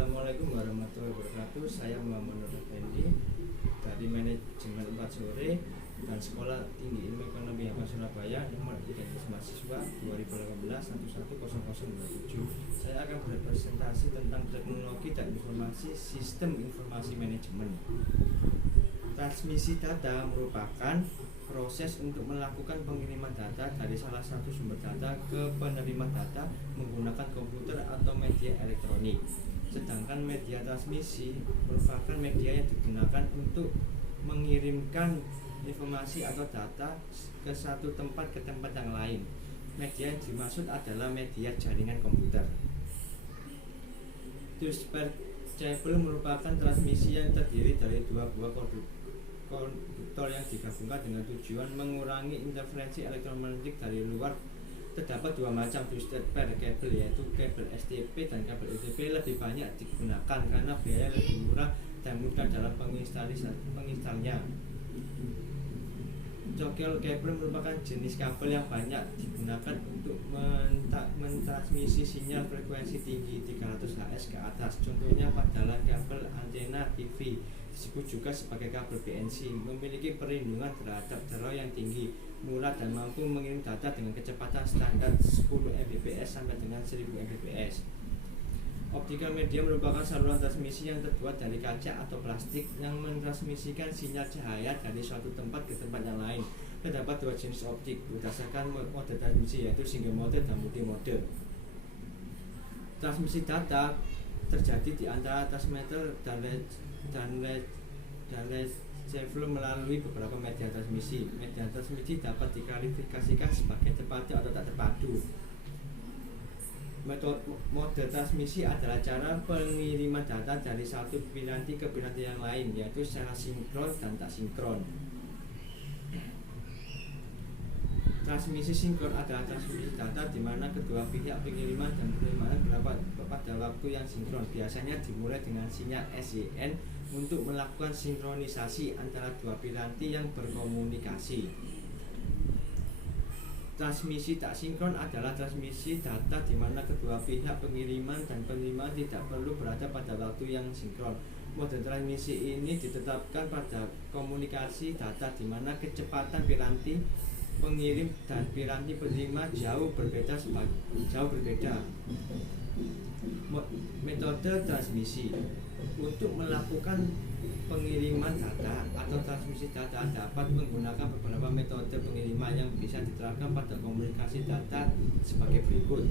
Assalamualaikum warahmatullahi wabarakatuh. Saya Muhammad Nur Effendi dari Manajemen 4 Sore dan Sekolah Tinggi Ilmu Ekonomi Hafal Surabaya, nomor identitas mahasiswa 2018-110027. Saya akan berpresentasi tentang teknologi dan informasi sistem informasi manajemen. Transmisi data merupakan proses untuk melakukan pengiriman data dari salah satu sumber data ke penerima data menggunakan komputer atau media elektronik. Sedangkan media transmisi merupakan media yang digunakan untuk mengirimkan informasi atau data ke satu tempat ke tempat yang lain. Media yang dimaksud adalah media jaringan komputer. Dispatchable merupakan transmisi yang terdiri dari dua buah konduktor yang digabungkan dengan tujuan mengurangi interferensi elektromagnetik dari luar. Terdapat dua macam dispatchable kabel, yaitu kabel STP dan kabel UTP. Lebih banyak digunakan karena biaya lebih murah dan mudah dalam penginstalnya. Coil kabel merupakan jenis kabel yang banyak digunakan untuk mentransmisi sinyal frekuensi tinggi 300 Hz ke atas. Contohnya adalah kabel antena TV, disebut juga sebagai kabel BNC, memiliki perlindungan terhadap teror yang tinggi, murah dan mampu mengirim data dengan kecepatan standar 10 Mbps sampai dengan 1000 Mbps. Optical media merupakan saluran transmisi yang terbuat dari kaca atau plastik yang mentransmisikan sinyal cahaya dari suatu tempat ke tempat yang lain. Terdapat dua jenis optik berdasarkan mode transmisi, yaitu single mode dan multi mode. Transmisi data terjadi di antara transmitter dan receiver melalui beberapa media transmisi. Media transmisi dapat diklasifikasikan sebagai terpadu atau tak terpadu. Mode transmisi adalah cara pengiriman data dari satu piranti ke piranti yang lain, yaitu secara sinkron dan tak sinkron. Transmisi sinkron adalah transmisi data di mana kedua pihak pengiriman dan penerimaan berada pada waktu yang sinkron. Biasanya dimulai dengan sinyal SYN untuk melakukan sinkronisasi antara dua piranti yang berkomunikasi. Transmisi tak sinkron adalah transmisi data di mana kedua pihak pengiriman dan penerimaan tidak perlu berada pada waktu yang sinkron. Mode transmisi ini ditetapkan pada komunikasi data di mana kecepatan piranti pengirim dan piranti penerima jauh berbeda. Metode transmisi untuk melakukan pengiriman data atau transmisi data dapat menggunakan beberapa metode pengiriman yang bisa diterapkan pada komunikasi data sebagai berikut.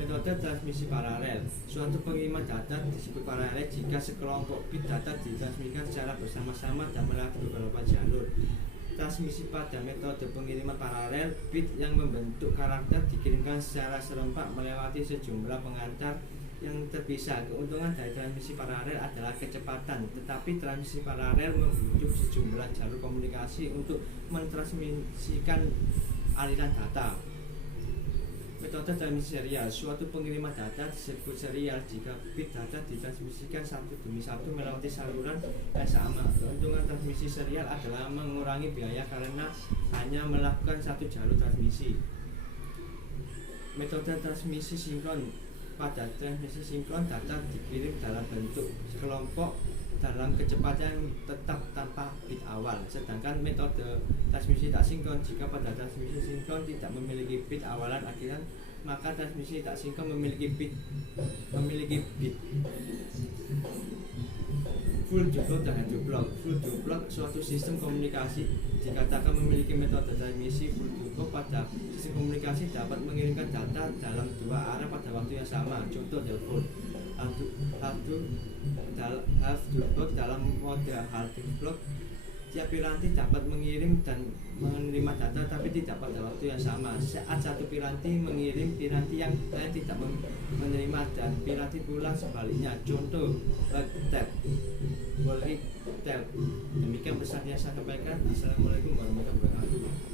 Metode transmisi paralel. Suatu pengiriman data disebut paralel jika sekelompok bit data ditransmisikan secara bersama-sama dan melewati beberapa jalur. Transmisi pada metode pengiriman paralel, bit yang membentuk karakter dikirimkan secara serempak melewati sejumlah pengantar yang terpisah. Keuntungan dari transmisi paralel adalah kecepatan, tetapi transmisi paralel membutuhkan sejumlah jalur komunikasi untuk mentransmisikan aliran data. Metode transmisi serial. Suatu pengiriman data disebut serial jika bit data ditransmisikan satu demi satu melewati saluran yang sama. Keuntungan transmisi serial adalah mengurangi biaya karena hanya melakukan satu jalur transmisi. Metode transmisi sinkron. Pada transmisi sinkron, data dikirim dalam bentuk sekelompok dalam kecepatan tetap tanpa bit awal. Sedangkan metode transmisi tak sinkron, jika pada transmisi sinkron tidak memiliki bit awalan akhiran, maka transmisi tak sinkron memiliki bit. Full duplex dan hydroblok. Full duplex suatu sistem komunikasi dikatakan memiliki metode transmisi full duplex. Pada sistem komunikasi dapat mengirimkan data dalam dua arah pada waktu yang sama. Contoh telepon. Half duplex dalam mode half duplex, tiap piranti dapat mengirim dan menerima data tapi tidak pada waktu yang sama. Saat satu piranti mengirim, piranti yang lain tidak menerima, dan piranti pula sebaliknya. Contoh tab. Demikian pesan yang saya sampaikan. Assalamualaikum warahmatullahi wabarakatuh.